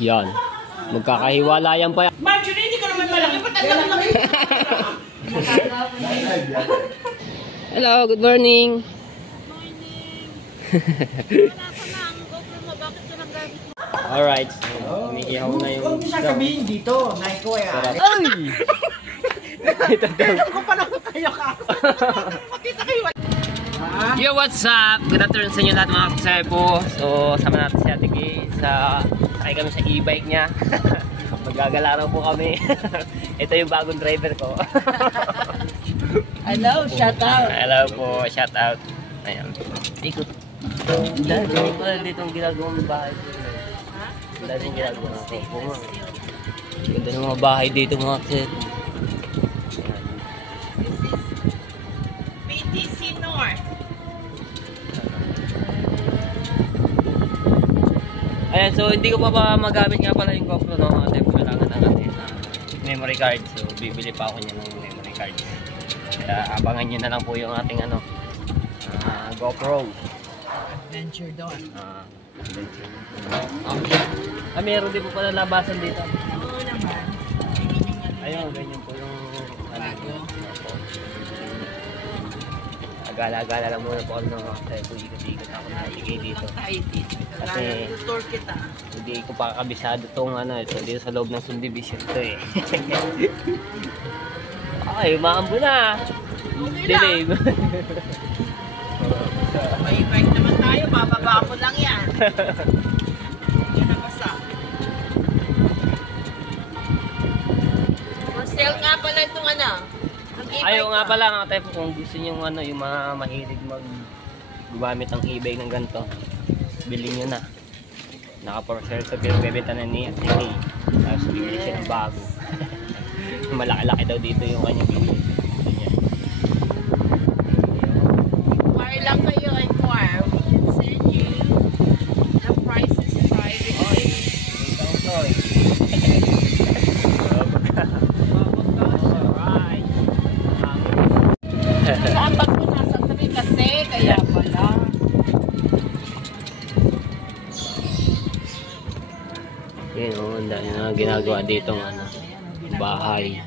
Yan. Magkakahiwalayan pa yan. Marjorie, hindi ko naman malaki. Ba't ang laki? Hello, good morning. Alright, so umiihaw na yung huwag mo sasabihin dito. Nay ko eh. Ay! Ito daw. Alam ko pa naman kayo ka. Makita kayo. Yo, what's up? Good afternoon sa inyo lahat mga kasepo. So, sama natin si Ate Gay. Sakay kami sa e-bike niya. Magagala raw po kami. Ito yung bagong driver ko. Hello, shout out. Hello po, shout out. Ayan. Ikot. Dahil dito ang ginagawang bahay. Dahil yung ginagawa ko. Ganda ng mga bahay dito mga kasepo. PTC North. Ayan, so hindi ko pa magamit nga pala yung GoPro, no? Kasi kailangan na natin memory card. So bibili pa ako niya ng memory card. Kaya abangan nyo na lang po yung ating GoPro. Adventure doon. Adventure. Meron din po pala labasan dito. Oo naman. Ayun, ganyan po yung bago. Agala-agala lang muna po ako ng kasi ikot-ikot ako natigay dito. Kasi tutor kita. hindi ko pa kabisado itong ito dito sa loob ng subdivision ito eh. Ay, umaambo na. Delay. May bike naman tayo, bababa ko lang yan. Yan na basa. For sale nga pala itong Ayaw nga pala nga tayo kung gusto nyo yung mga mahilig gumamit ng eBay ng ganito, bilhin nyo na. Naka-for-sale to pero bebenta na ni Ate Gay. Tapos bibili siya ng bago. Malaki-laki daw dito yung kanyang bibili. Inquire lang kayo, inquire. We can send you the prices privately. Dapat ko nasa 3 kasi, kaya pala. Yun o, ang dami na ginagawa dito ng bahay.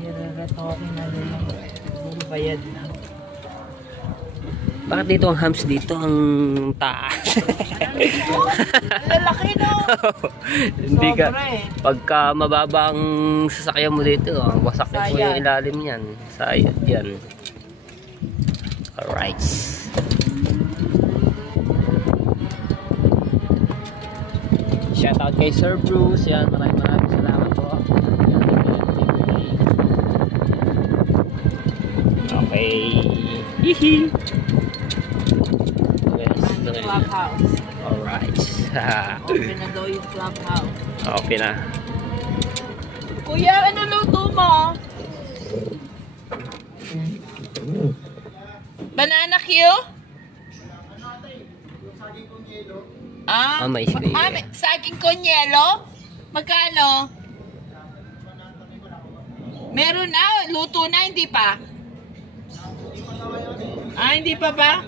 Niraratokin na yung bayad na. Bakit dito ang hams dito ang taas? Lalaki no? Hindi ka, Sobra eh. pagka mababa ang sasakyan mo dito, wasak na po yung ilalim yan. Sayad yan. Alright. Shout out kay Sir Bruce. Yan, maraming salamat po. Okay. Hihi. Clubhouse. Alright. Open na daw yung clubhouse. Okay na. Kuya, ano luto mo? Banana Q? May sige. Saging con yelo? Magkano? Meron na, luto na, hindi pa? Hindi pa ba?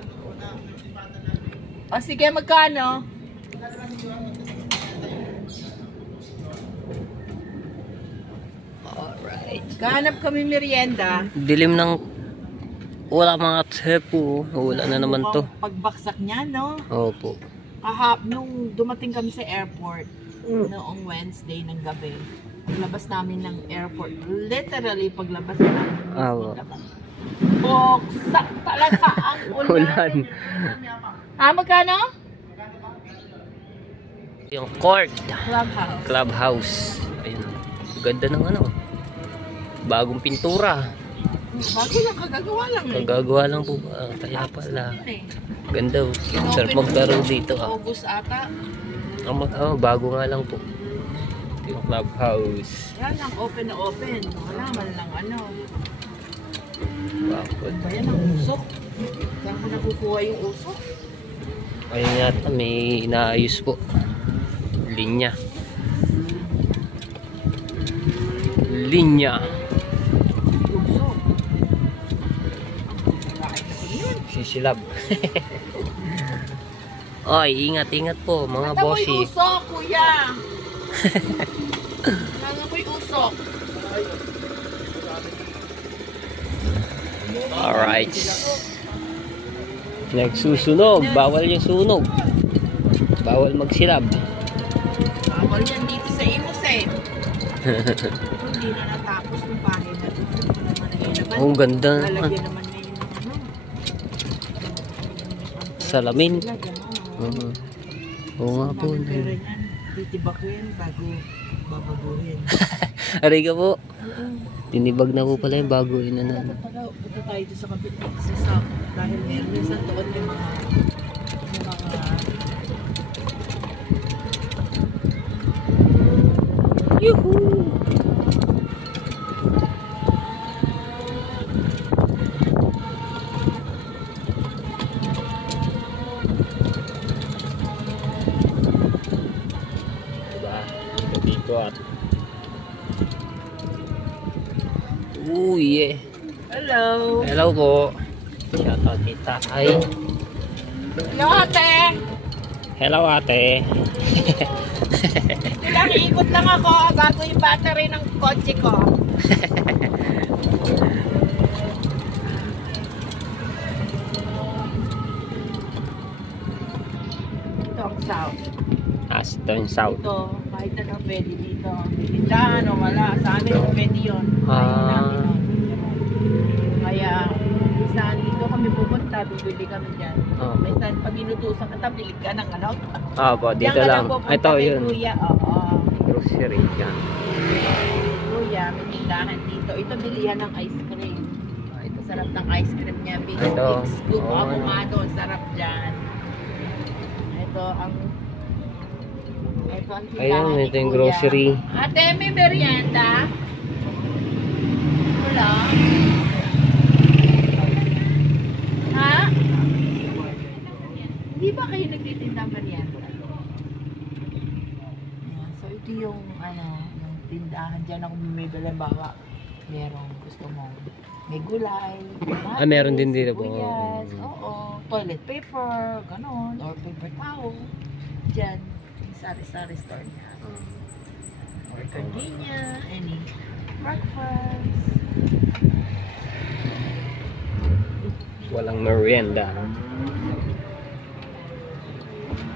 O sige, magkano? Alright. Kahanap kami merienda. Dilim ng wala mga tsepo. Wala na naman to. Pagbaksak niya, no? Opo. Nung dumating kami sa airport, noong Wednesday ng gabi, paglabas namin ng airport, literally paglabas namin ng labas. Boksak talaga ang ulan. Magkano? Yung court. Clubhouse. Ayun. Ganda ng bagong pintura. Bago lang, kagagawa lang eh. Kagagawa lang po. Kaya pala. Ganda. Sarap maglaro dito. August ata. Bago nga lang po. Yung clubhouse. Yan ang open na open. Wala man lang Bakit? Ba yan ang usok? Saan ko nakukuha yung usok? Ayun yata, may inaayos po. Linya. Usok. Bakit ako yun? Sisilab. Ay, ingat po mga Nangamoy bossy. usok, kuya. Nangamoy usok. Alright. Nagsusunog. Bawal yung sunog. Bawal magsilab. Bawal yan dito sa Imus eh. Hindi na natapos ng bahay na dito. Oh, ang ganda. Lalagyan naman na yun ng ano. Salamin. Lagyan mo. Oo nga po. Pero yan, titibak ko yan bago babaguhin. Aray ka po. Tinibag na po pala yung bago yun na. Punta tayo dito sa kapit sa Sam. Dahil meron minsan doon may mga Yuhuu! Diba? Dito at yeah. Hello! Hello po. Shoutout kita. Ay. Hello ate! Hello ate. Ilang ikot lang ako bago yung battery ng kotse ko. Ito ang south. Ito yung south. Ito, kahit ano pwede dito. Tindahan o wala. Sa amin pwede yun. Kaya, saan dito kami pupunta, bibili kami dyan. Oh. May saan pag inutusan ka, tabilig ka ng ano. Po, dito Diyan ka lang. pupunta Ito kay yun. Kuya, oo. Grocery. Yan. Kuya, may tindahan dito. Ito bilihan ng ice cream. Ito sarap ng ice cream niya. Big Ito. scoop, Oo, avocado, sarap dyan. Ito ang tindahan Ayun, ni ito yung Kuya. grocery. Ate, may merienda? Wala. Ha? Di ba kayo nagtitinda ng merienda? Ayan, so ito yung yung tindahan dyan ako bumibili bawa. Merong gusto mo. May gulay, kamatis, Meron din dito po. sibuyas, oo, toilet paper, ganon, or paper towel. Dyan, yung sari-sari store niya. Or gardenia, any breakfast. Walang merienda.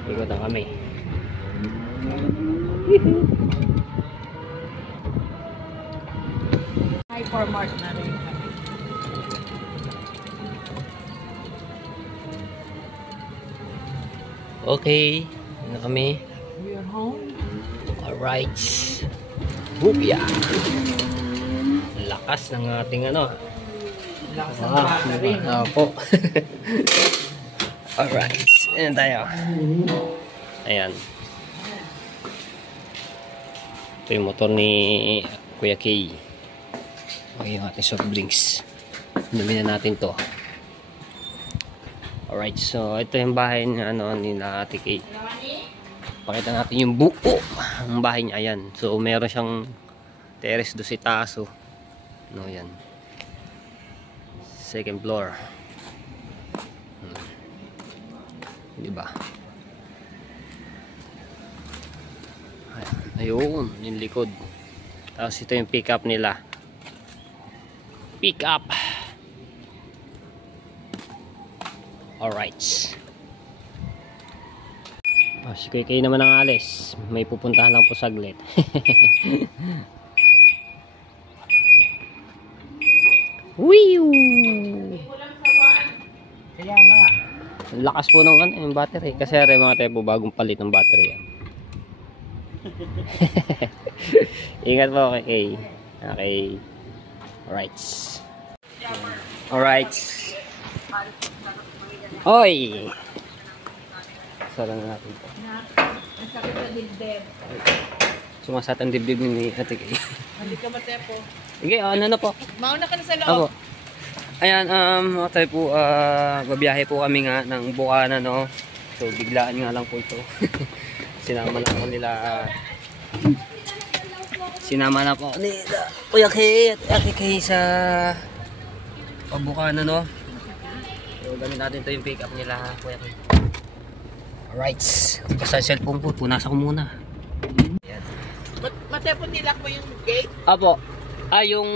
Ikot na kami. Hypermart na rin kami. Okay. Ano kami? We're home. Alright. Hupya. Lakas ng ating ano. Lakas ng battery, no? Po. Alright. Ayan tayo. Ayan. Ito yung motor ni Kuya Kay. Okay, yung ating soft drinks. Inumin na natin to. Alright, so ito yung bahay niya, nila Ate Kay. Pakita natin yung buo ang bahay niya. Ayan. So meron siyang terrace do si taso. No, yan. Second floor. Diba? Ayun, yung likod. Tapos ito yung pick up nila. Pick up. Alright. Si Kuya Kay naman ang alis. May pupuntahan lang po saglit. Wiiw! Kaya nga. Ang lakas po ng yung battery. Kasi mga tayo po bagong palit ng battery yan. Ingat po kay Kay. Okay. Alright. Alright. Hoy! Sara na natin po. Masakit na dibdib. Sumasat ang dibdib ni Ate Kay. Hindi ka matepo. Sige, ano na po. Mauna ka na sa loob. Apo. Ayan, mga tayo po, babiyahe po kami nga ng Bukana, no? So, biglaan nga lang po ito. Sinama lang po nila. Sinama na po nila Kuya Kay at Ate Kay sa Bukana, no? So, gamit natin ito yung pick up nila, Kuya Kay. Alright. Basta cellphone ko, punasan ko muna. Ayan. Matepon nila po yung gate? Apo. Ah, yung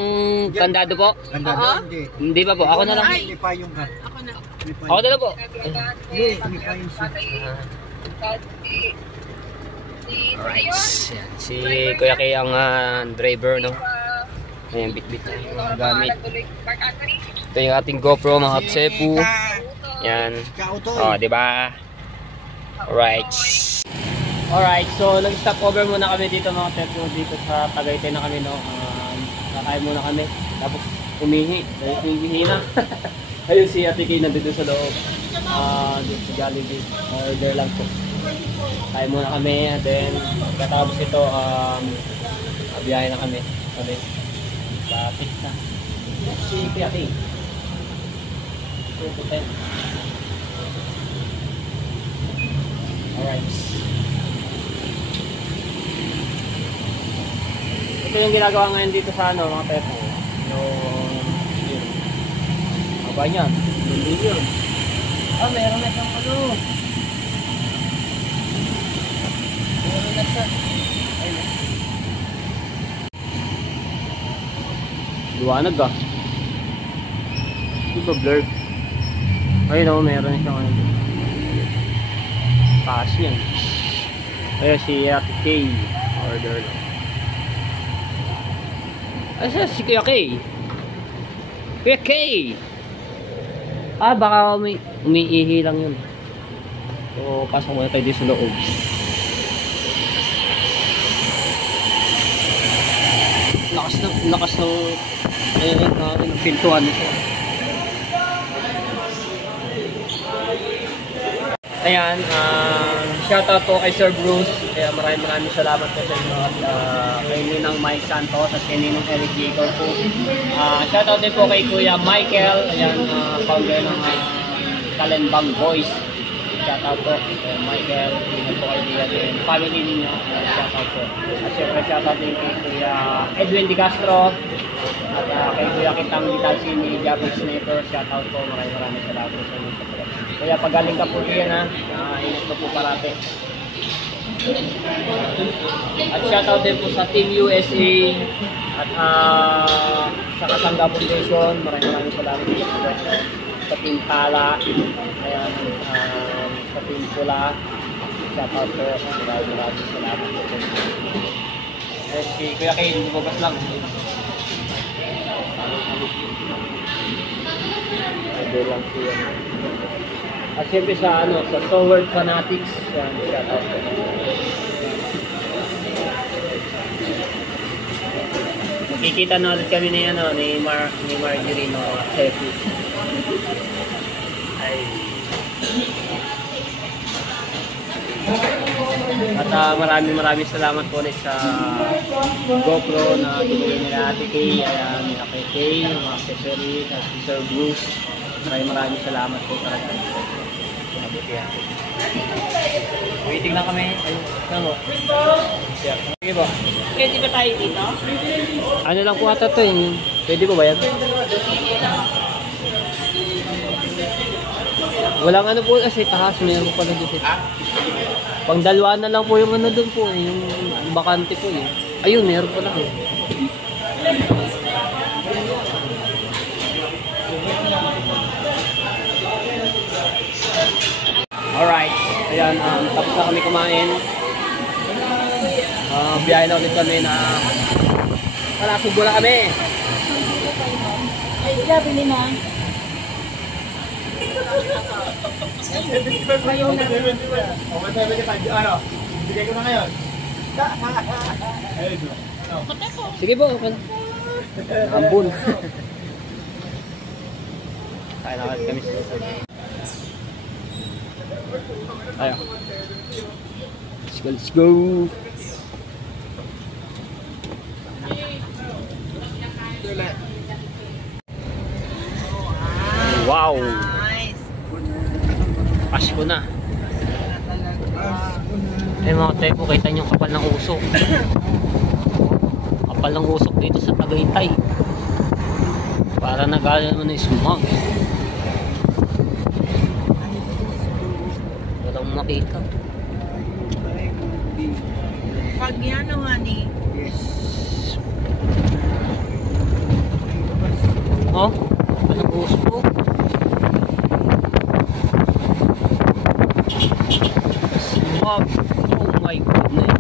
kandado po? Oo. Hindi pa po. Ako na lang. Ay, ako na. Ako na lang po. Alright. Yan. Si Kuya Kay ang driver, no? Ayan, bit-bit na yung mga gamit. Ito yung ating GoPro, mga kapsepu. Yan. Oh, di ba? Alright. Alright, so nag-stop over muna kami dito mga kapsepu. Dito sa Tagaytay na kami, no? Kakain muna kami. Tapos umihi. Dahil umihi na. Ayun si Ate Kay nandito sa loob. Dito sa Jollibee. Order lang po. Kain muna kami. And then, katapos ito, biyahe na kami. Kami. Lapit na. Si Kuya Kay. Alright. Ito yung ginagawa ngayon dito sa ano, mga pepo. Yun. Aba niyan. Hindi yun. Meron na siyang ano. Meron na siya. Ayun. Liwanag ah. Hindi ba blurred? Ayun o, meron na siyang ano. Taas yan. Ayun si Ate Kay. Order lang. Ay, si Kuya Kay. Kuya Kay! Baka umiihi lang yun. So, pasok muna tayo dito sa loob. Lakas ng pintuan nito. Ayan, shoutout po kay Sir Bruce. Kaya maraming salamat po sa inyo at kay Ninang Mike Santos at kay Ninang Eric Jacob po. Shoutout din po kay Kuya Michael, ayan, founder ng Kalenbang Boys. Shoutout po kay Michael, ingat po kayo din, family ninyo, shoutout po. At syempre shoutout din kay Kuya Edwin Di Castro at kay Kuya Kitang Ditalsini, Japanese Sniper, shoutout po, maraming salamat po sa inyo. Kaya pag galing ka po diyan ingat po parati. At shoutout din po sa Team USA at sa Kasangga Foundation, maraming salamat po sa Team Tala, ayan, sa Team Pula, shoutout po, maraming salamat po. Si Kuya Kay, lumabas lang. Order lang po yan. At siyempre sa Sword Fanatics, yan, shoutout po. Makikita na ulit kami ni Marjorie, no, Sefi. Ay. At maraming salamat po ulit sa GoPro na binigay nila Ate Kay, ayan, ni Ate Kay, yung accessory, at si Sir Bruce. Maraming salamat po talaga. Waiting lang kami. Ayun, mo. Sige po. Pwede ba tayo dito? Ano lang po ata to yun. Pwede po ba yan? Walang ano po kasi tahas. Mayroon po pala dito. Pang dalawa na lang po yung ano doon po. Yung bakante po eh. Ayun, meron po lang. Alright, ayan, tapos na kami kumain. Biyahe na ulit kami na Subo na kami. Ay, sila, bili na. Bigay ko na ngayon. Sige po, okay na. Ambun. Kaya na kami sa ayo. Let's go. Wow. Pasko na. Eh mga tepo, kita nyo kapal ng usok. Kapal ng usok dito sa Tagaytay. Para nagala naman na isumag. Walang makita. Pag yan, oh, honey. Oh, anong uspo? Smog. Oh my goodness.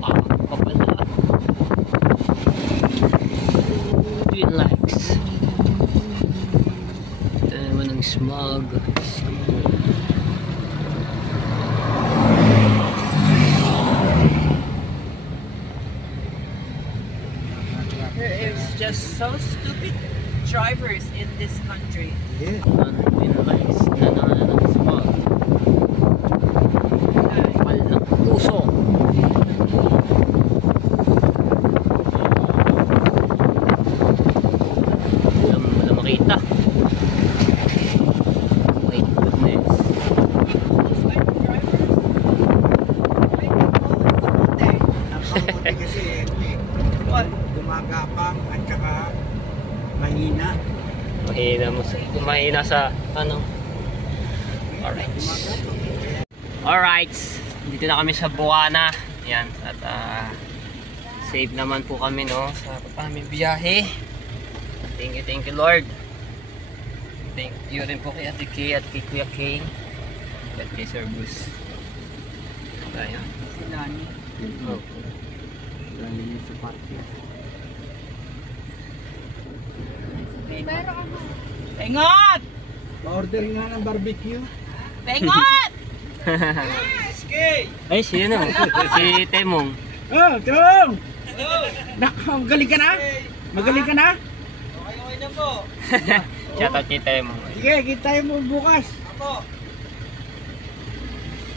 Ah, kapala. Twin likes. Ito naman ang smog. There is just so stupid drivers in this country. Twin likes. Nanangan ng smog. Kapal ng puso. Wala makita. My goodness. Napakabuti kasi gumagapang at saka mahina. Mahina sa ano. Alright. Alright. Dito na kami sa Buana. Yan. At safe naman po kami, no, sa aming biyahe. Thank you Lord. Thank you rin po kay Ate Kay at kay Kuya Kay at kay Sir Bruce. Tayo. Si Lani. Oh. Lani yung sa party. Pengot! Pa-order nga ng barbecue. Pengot! Ay, sino? Si Temong. Oh, Tong! Magaling ka na? Magaling ka na? Okay na po. Shoutout kay Temong. Sige, kita mo bukas. Apo.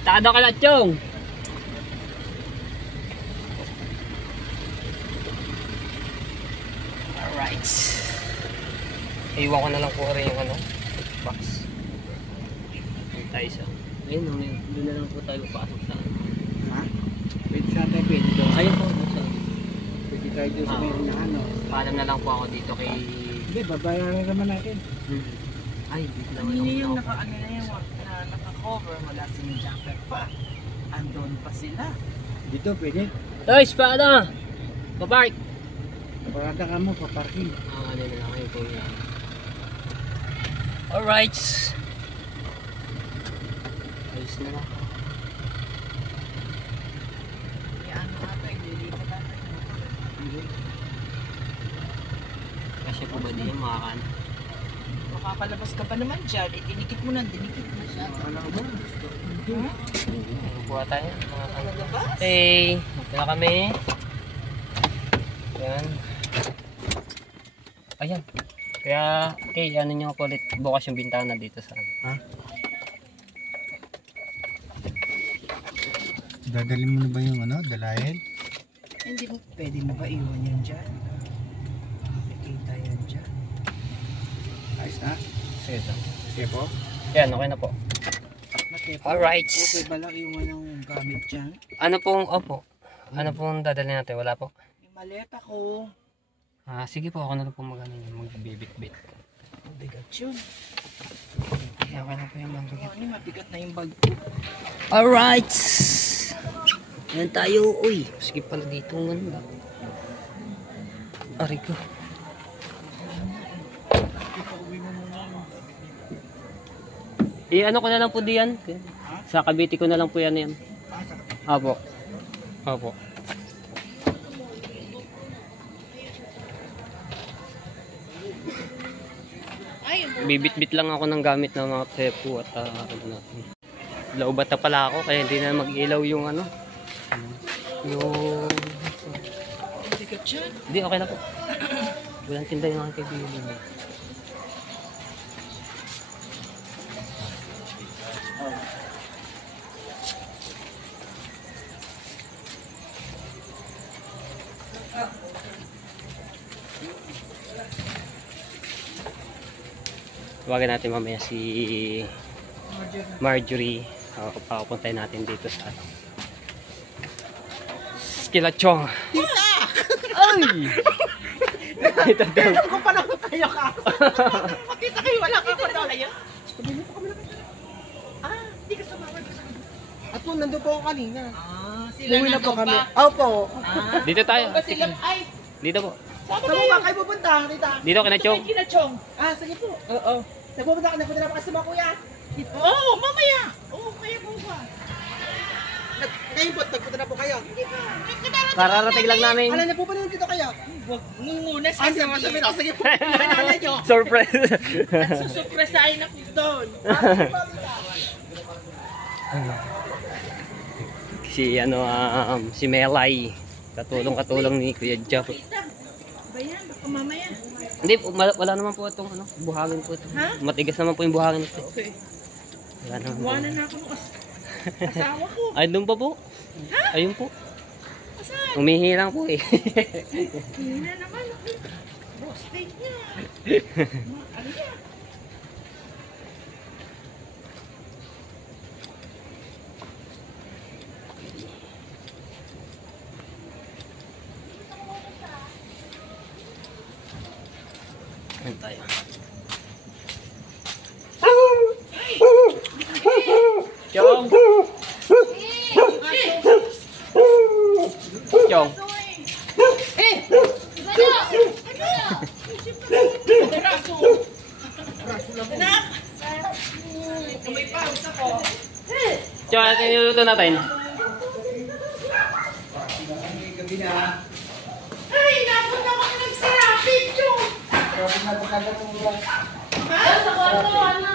Takado ka na, Chong! Alright. Iwan ko na lang po rin yung ano, box. Yung tayo sa... Ayun, doon na lang po tayo papasok sa... Ha? Pwede sa tayo, pwede doon. Ayun po, sa... Pwede tayo doon sa meron na ano. Paalam na lang po ako dito kay... Hindi, babayaran naman natin. Ay, dito lang Hindi yung ako. naka-ano na yung naka-cover, wala silang jacket pa. Andon pa sila. Dito, pwede. Guys, paano? Babark! Parada ka mo, paparking. Ano na lang kayo po yan. Alright. Ayos na lang. Ano ata, ililipat ata yung motor. Kasi po ba din makakan? Makapalabas ka pa naman dyan, dinikit mo na siya. Alam mo? Kuha tayo. Palabas? Okay, ito na kami. Ayan. Ayan. Kaya, okay, ano nyo po ulit, bukas yung bintana dito sa... Ha? Dadalhin mo na ba yung ano, dalayan? Hindi mo, pwede mo ba iwan yan dyan? Nakikita yan dyan. Ayos na? Sige ito. Sige po. Yan, okay na po. Alright. Okay ba lang iwan yung gamit dyan? Ano pong, opo. Ano pong dadalhin natin? Wala po. Yung maleta ko. Sige po, ako na lang po magbibit-bit. Bigat yun. Okay na po yung magbibit. Ano, mabigat na yung bag. Alright. Yan tayo. Uy, sige pala dito ng ganda. Aray ko. Ano ko na lang po diyan. Sa Cavite ko na lang po yan. Apo. Apo. Bibit-bit lang ako ng gamit ng mga tepo at ano natin. Laubat na pala ako kaya hindi na mag-ilaw yung ano. Yung... Bigat yun. Hindi, okay na po. Walang tinda yung mga kaibigan. Tawagan natin mamaya si Marjorie. Papuntahin natin dito sa Skilachong. Tita! Ay! Ito daw. Ito ko pa naman kayo ka. Makita kayo, wala ka pa daw. Ayun. Hindi ka sumama. At po, nandun po ako kanina. Sila Uwi na po nandun kami. pa. Opo. Dito tayo. Sila, ay, Dito po. saan Saan mo ba kayo pupunta, Rita? Dito ka na, Chong. Kinachong. Sige po. Oo. Nagpupunta na po kasi mga kuya. Oo, mamaya. Oo, kaya bukas. Ngayon po, nagpunta na po kayo. Kararating lang namin. Alam niyo po ba nandito kayo? Huwag muna Sabi na, sige po. Nalala niyo. Surprise. At susupresahin ako doon. Si Melay. Katulong ni Kuya Jeff. Ba yan? Baka mamaya. Hindi, wala naman po itong buhangin po ito. Ha? Matigas naman po yung buhangin ito. Okay. Wala naman po. Buwanan na ako ng asawa ko. Ay, doon pa po. Ayun po. Asan? Umihi lang po eh. Hindi na naman. Roasted niya. Ano yan? Ayun tayo. Chong! Chong! Raso. Raso lang. Anak! May pawis ako. Chong, ano niluluto natin? Ay, napon na ako nagsarapin, Chong! Sa kwarto, ano?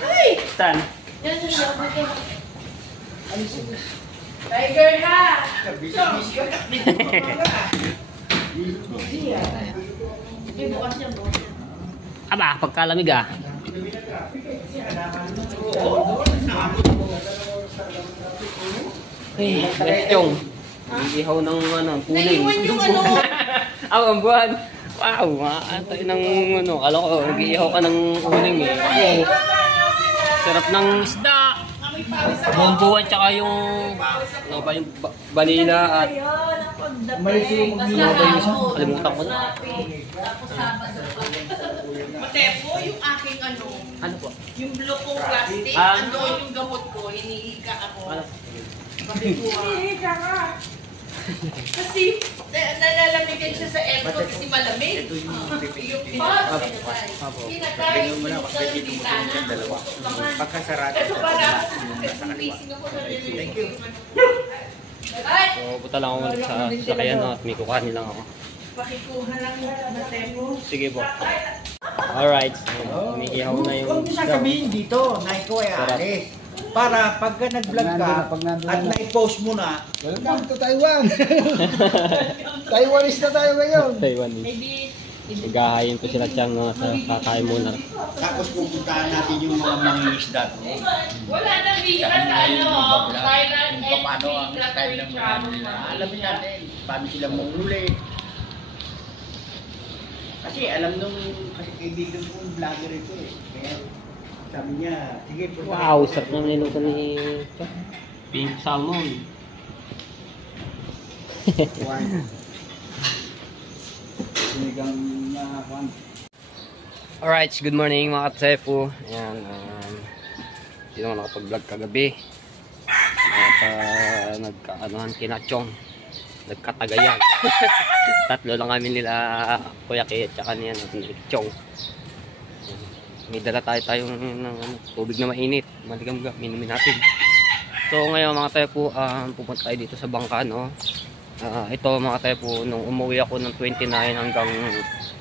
Ay! Saan? Yan yung sabi ko. Tiger ha! Hindi, bukas yan, bukas yan. Aba, pagkalamig ah. Ay, yes, Chong. Ihaw ng puling. Naiwan yung ano. Ang buwan. Wow, maatay ng kala ko, nag-iihaw ka ng uling eh. Sarap ng isda. Buong buwan tsaka yung, yung balila at kalimutan ko na. Tapos Sabado pa. Matepo, yung aking ano, Ano po? yung blue kong plastic, Ah. andoon yung gamot ko, hinihika ako. Ano? Hinihika ka. Kasi nalalamigan siya sa aircon kasi malamig. Yung pinakain mo na kasi dalawa. Pagkasarado. Ito para gumising ako sa Thank you. Ay! So, punta lang ako sa sakayan at may kukanin lang ako. Pakikuha lang yung matepo. Sige po. Alright, so, umiihaw na yung Huwag mo sasabihin dito na ikaw ay Sarap. alis. Para pagka nag-vlog ka at na-post mo na, welcome to Taiwan! Taiwanese na tayo ngayon! Taiwanese. Maybe Igahayin ko sila siyang sa kakain muna. Tapos pupuntahan natin yung mga mangingisda. wala na visa sa ano, Thailand Kung paano ang entry style ng mga ano nila. Alamin natin paano sila manghuli. Kasi alam nung kasi kaibigan ko yung vlogger ito eh. Kaya sabi niya, sige po. Wow, sarap naman niluto ni pink salmon. Sinigang na kwan. Alright, good morning mga katsepo. Ayan, hindi naman nakapag-vlog kagabi. Nagkaanohan kinachong. Nagkatagayan. Tatlo lang kami nila Kuya Kay at saka niya ni Chong. May dala tayong tubig na mainit. Maligam-gam, minumin natin. So ngayon mga katsepo, pupunta tayo dito sa bangka, no? Ito mga katsepo, nung umuwi ako ng 29 hanggang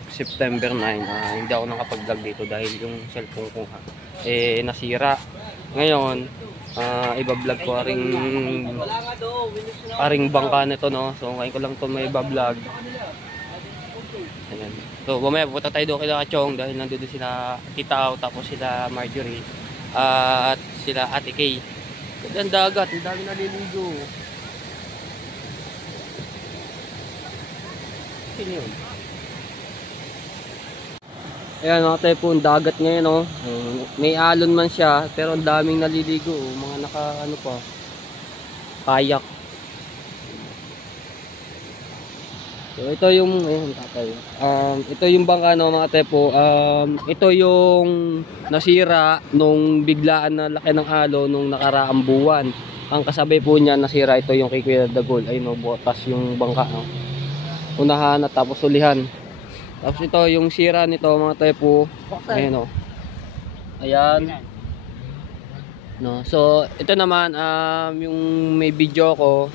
September 9, hindi ako nakapag-vlog dito dahil yung cellphone ko nasira. Ngayon, iba-vlog ko aring bangka nito, no. So ngayon ko lang to may iba-vlog. Ayan. So mamaya pupunta tayo doon kay Chong dahil nandoon sila Tita Au, tapos sila Marjorie at sila Ate Kay. Ang dagat, ang dami naliligo. Sino yun? Ayan mga tayo po, ang dagat ngayon, no? May alon man siya, pero ang daming naliligo. Mga naka, ano pa, kayak. So ito yung ayun, tatay. Ito yung bangka no mga tepo. Ito yung nasira nung biglaan na laki ng alo nung nakaraang buwan. Ang kasabay po niya nasira ito yung kay Kuya Dagol. Ayun no, butas yung bangka no. Unahan at tapos ulihan. Tapos ito yung sira nito mga tepo. Ayun no. Ayan. No, so ito naman yung may video ko.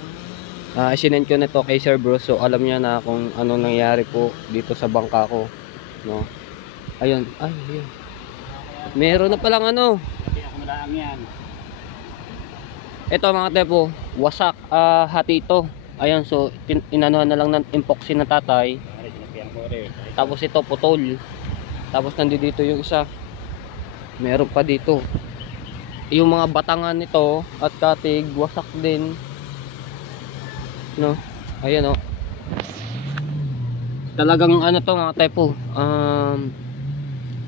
Sinend ko nito kay Sir Bruce, so alam niya na kung ano nangyari po dito sa bangka ko, no. Ayun, ay, ayun. Meron na palang ano. Ito mga tepo, wasak hati ito. Ayan, so inanuhan na lang ng epoxy na tatay. Tapos ito putol. Tapos nandito yung isa. Meron pa dito. Yung mga batangan nito at katig wasak din. No, ayan oh. Talagang ano to mga tepo,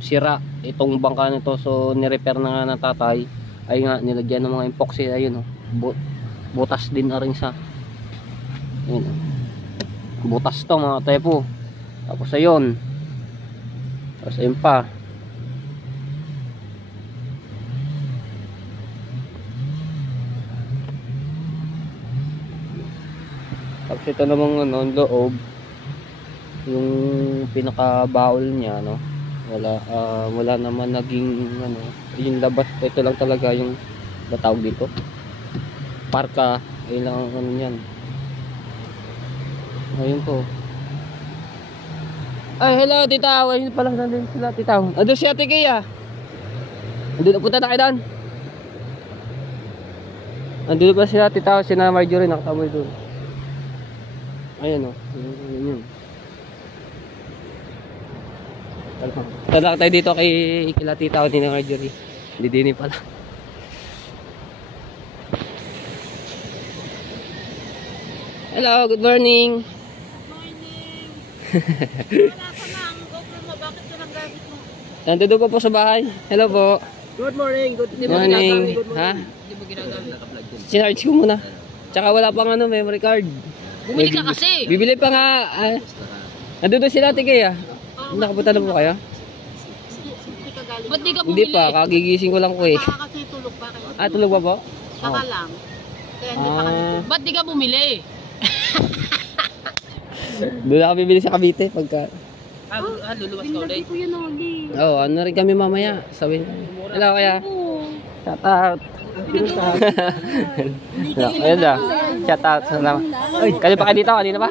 sira itong bangka nito, so ni-repair na nga ng tatay. Ay nga nilagyan ng mga epoxy, ayun oh. Butas din na rin sa. Ayun oh. Butas to mga tepo. Tapos ayun. Tapos ayun pa. Tapos ito namang ano, loob yung pinaka-baul niya no. Wala naman naging ano, yung labas ito lang talaga yung batawag dito. Parka, ayun lang ang ano niyan. Ayun po. Ay, hello tita. Ayun pala nandun sila tita. Ando si Ate Kaya. Andun punta na kayo doon. Andun pa sila tita, sina Marjorie nakatamoy doon. Ayan o. Yun. Tala tayo dito kay kila tita o Nina Marjorie. Hindi din pala. Hello, good morning. Wala ka na ang GoPro mo. Bakit yun ang gamit mo? Nandito po sa bahay. Hello po. Good morning. Good Morning. Ha? Hindi mo ginagamit. Sinarge ko muna. Tsaka wala pang ano, memory card. Bumili ka kasi. Bibili pa nga. Nandito sila Ate Kaya. Nakapunta na po kayo? Hindi ka galing. Ba't di ka Hindi bumili? pa, kagigising ko lang po eh. Baka kasi tulog pa kayo. Tulog pa po? Saka lang. Kaya hindi pa kayo. Ba't di ka bumili? Doon ako bibili sa Cavite pagka... Luluwas ka ulit. Kuya Noli. Oo, ano rin kami mamaya. Sabihin. Hello Kaya. Shout out. Ayun na. Shout out. Salamat. Kayo pa kayo dito? Kanina pa?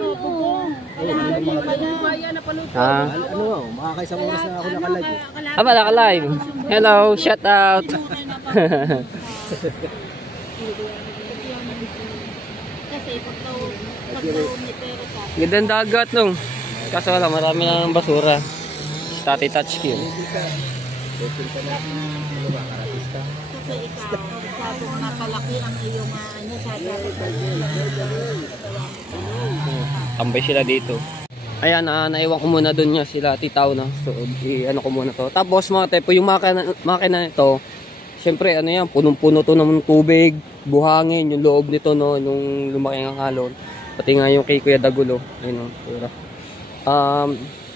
Ano, makakaisang oras na ako nakalive. Naka-live. Hello, shout out. Kasi Gandang dagat nung. Kaso wala, marami na ng basura. Stati touch yun. Kasi ikaw, masyadong napalaki ang iyong ano sa Tambay sila dito. Ayan, naiwan ko muna doon niya sila titaw na. So, ano ko muna to. Tapos mga tepo, yung makina nito, syempre, ano yan, punong-puno to ng tubig, buhangin, yung loob nito, no, nung lumaki ang halon. Pati nga yung kay Kuya Dagulo. Ayun, no, pura.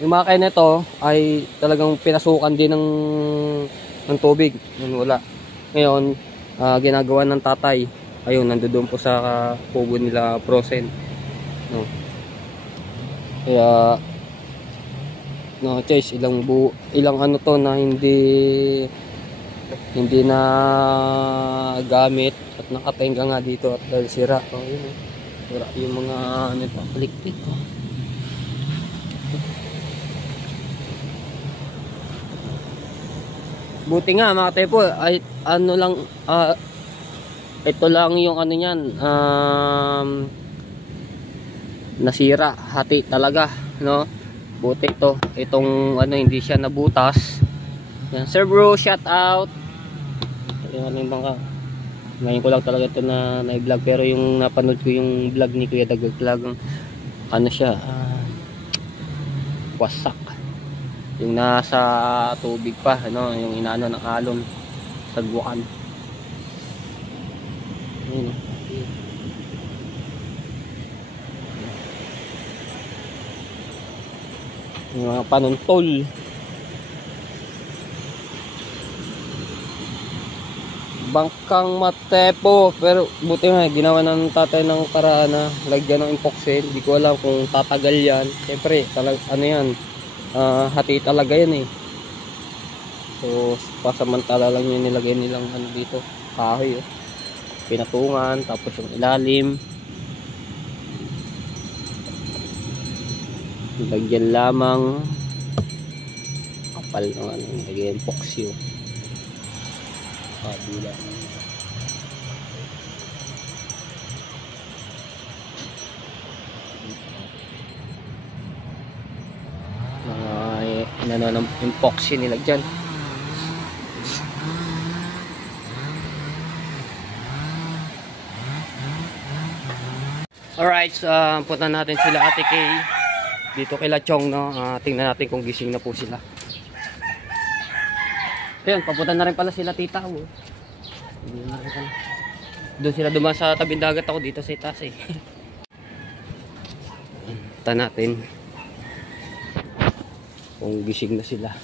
Yung makina nito ay talagang pinasukan din ng tubig. Yun, wala. Ngayon, ginagawa ng tatay. Ayun, nandoon po sa kubo nila Prosen. No. Kaya no choice ilang ano to na hindi na gamit at nakatenga nga dito at dahil sira. Oh, yun. Sira yung mga ano ito, palikpik. Oh. Buti nga mga tepo ay ano lang ito lang yung ano niyan nasira hati talaga no. Buti itong ano hindi siya nabutas. Yan, Sir Bro, shout out. Yung bangka. Ngayon ko lang talaga ito na i-vlog, pero yung napanood ko yung vlog ni Kuya Dagol talagang ano siya wasak. Yung nasa tubig pa ano, yung inaano ng alon sagbukan. Ayun. Yung mga panuntol. Bangkang Matepo. Pero buti nga, ginawa ng tatay ng karaan na lagyan ng epoxy. Hindi ko alam kung tatagal yan. Siyempre, ano yan, hati talaga yan eh. So, pasamantala lang yung nilagay nilang ano dito, kahoy oh. Pinatungan, tapos yung ilalim. Lagyan lamang kapal ng ano, lagyan epoxy oh. Kabila. Mga ng epoxy nila dyan. Alright, so punta natin sila Ate Kay dito kay Lachong, no? Tingnan natin kung gising na po sila. Ayun, papunta na rin pala sila tita ko. Doon sila dumaan sa tabing dagat, ako dito sa itaas eh. Punta natin kung gising na sila.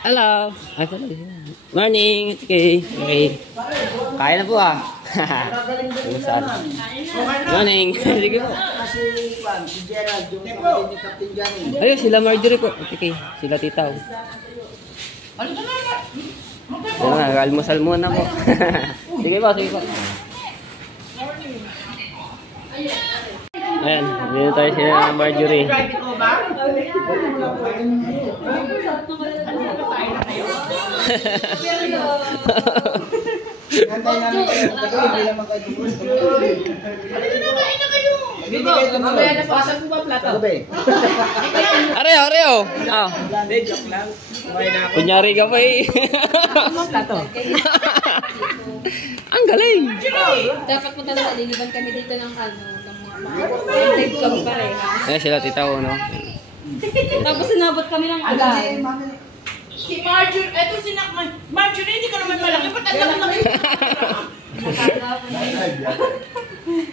Hello. Morning. Okay. Kaya na po ah. Morning. Sige po. Si Gerald, yung kapatid ni Captain Johnny. Ayun, sila Marjorie po. Okay. Sila tita. Yan nga, almusal muna po. Sige po, sige po. Ayan, dito tayo sila Marjorie. Mamaya na po, asan po ba plato? Areo, areo. Kunyari ka pa eh. Ang galing. Dapat punta na liliban kami dito ng ano, live kami pareha. Ayan sila tita ko, no? Tapos sinabot kami ng agad. Si Marjorie, eto si Marjorie, hindi ka naman malaki, ba't ang laki?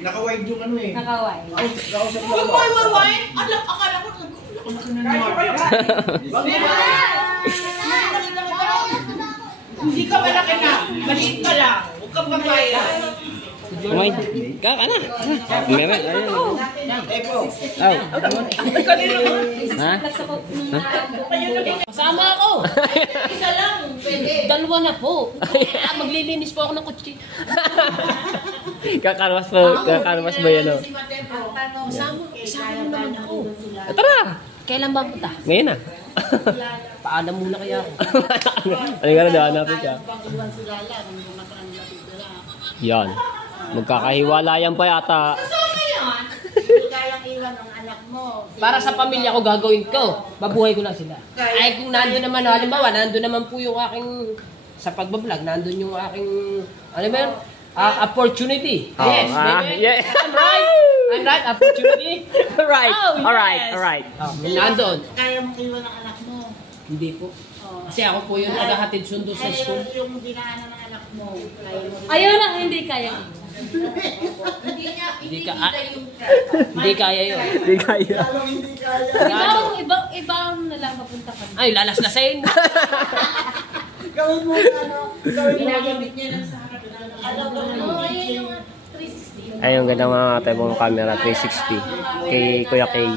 Naka-wide yung ano eh. Nakaway. Nakausap lang Huwag ako. mo iwawain, akala ko, laki na ni Marjorie. Hindi ka malaki na, maliit ka lang, huwag kang papaya. Kumain. Kaka na. Meron. Ayun. Oh. Ha? Kasama ako. Isa lang. Dalawa na po. Maglilinis po ako ng kutsi. Kakarwas ba yan, oh? Kasama naman ako. Tara! Kailan ba punta? Ngayon na. Paalam muna kaya ako. Ano nga na daw, hanapin ka. Yan. Magkakahiwalayan pa yata. Para sa pamilya ko gagawin ko. Babuhay ko lang sila. Ay kung nandun naman, halimbawa, nandun naman po yung aking, sa pagbablog, nandun yung aking, ano ba yun? Opportunity. Oh, Yes. yeah. I'm right. I'm right. Opportunity. Right. Oh, Alright. yes. Alright. Nandun. Kaya mong iwan ang anak mo. Hindi po. Kasi ako po yung naghahatid sundo sa school. Yung dinaanan ng anak mo. Ayaw lang, hindi kaya. Hindi kaya yun. Hindi kaya. Iba na lang mapunta kami. Ay, lalaslasin. Gawin mo ano. Ginagamit niya lang sa harap. Alam mo, Ayun yung 360. Ay, yung ganda mga tayong camera 360 kay Kuya Kay.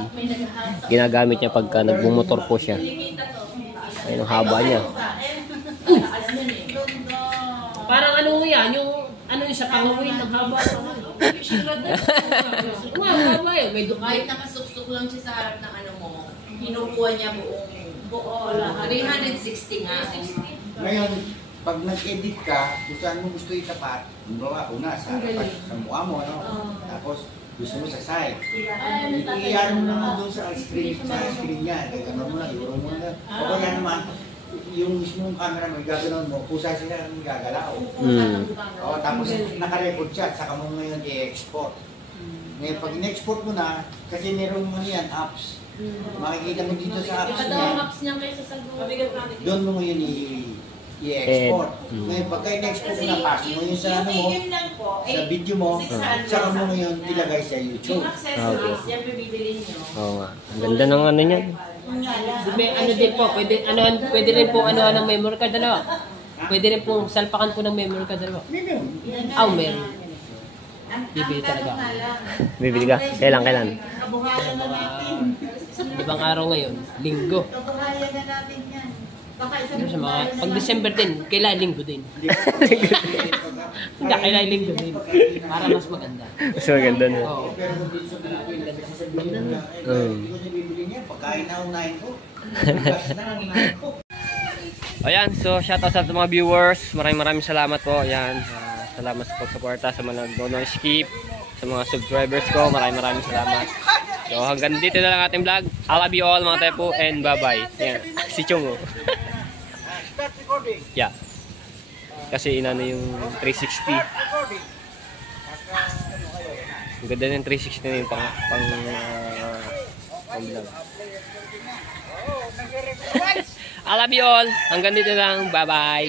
Ginagamit niya pagka nagbumotor po siya. Ayun ang haba niya. Parang ano yan, yung ano yung sa pangawin ng haba. Haba yun, may kahit nakasuksok lang siya sa harap ng ano mo, kinukuha niya buo lahat. 360 nga. Ngayon, pag nag-edit ka, kung saan mo gusto itapat, halimbawa, una, sa mukha mo, no? Tapos, gusto mo sa side. Iyan mo naman doon sa screen niya. Gagano mo lang, iuro mo lang. O kaya naman, yung mismong camera mo, gagano'n mo, kusa sila ang gagalaw. O, tapos naka-record siya, saka mo ngayon i-export. Ngayon, pag in-export mo na, kasi meron mo yan, apps. Makikita mo dito sa apps niya. Maps niya kaysa sa Google. Doon mo ngayon i-export. Mm. Ngayon, pagka in-export mo na, pass mo yun sa ano mo, lang po, sa video mo, saka mo ngayon ilagay sa YouTube. accessories, yan bibili nyo. Oo nga. Ang ganda ng ano niyan. May ano din po, pwede rin po ano ng memory card, ano? Pwede rin po salpakan po ng memory card, ano? Meron. Bibili talaga ako. Bibili ka? Kailan? Kabuhayan na natin. Ibang araw ngayon, linggo. Kabuhayan na natin yan. Baka isang Pero sa mga, pag December din, kailangan linggo din. Hindi, kailangan linggo din. Para mas maganda. Mas maganda na. Oo. Pero kung dito sa Pilipinas, kasi sasabihin mo na, hindi ko siya bibili niya, pagkain na unahin ko. Bukas na ang unahin ko. Ayan, so shoutout sa mga viewers. Maraming salamat po. Ayan, salamat sa pagsuporta sa mga nag-skip, sa mga subscribers ko. Maraming salamat. So hanggang dito na lang ating vlog. I love you all mga tepo and bye-bye. Ayan, si Chungo. Start recording. Yeah. Kasi inano yung 360. Ang ganda ng 360 na yung pang vlog. I love you all. Hanggang dito lang. Bye-bye.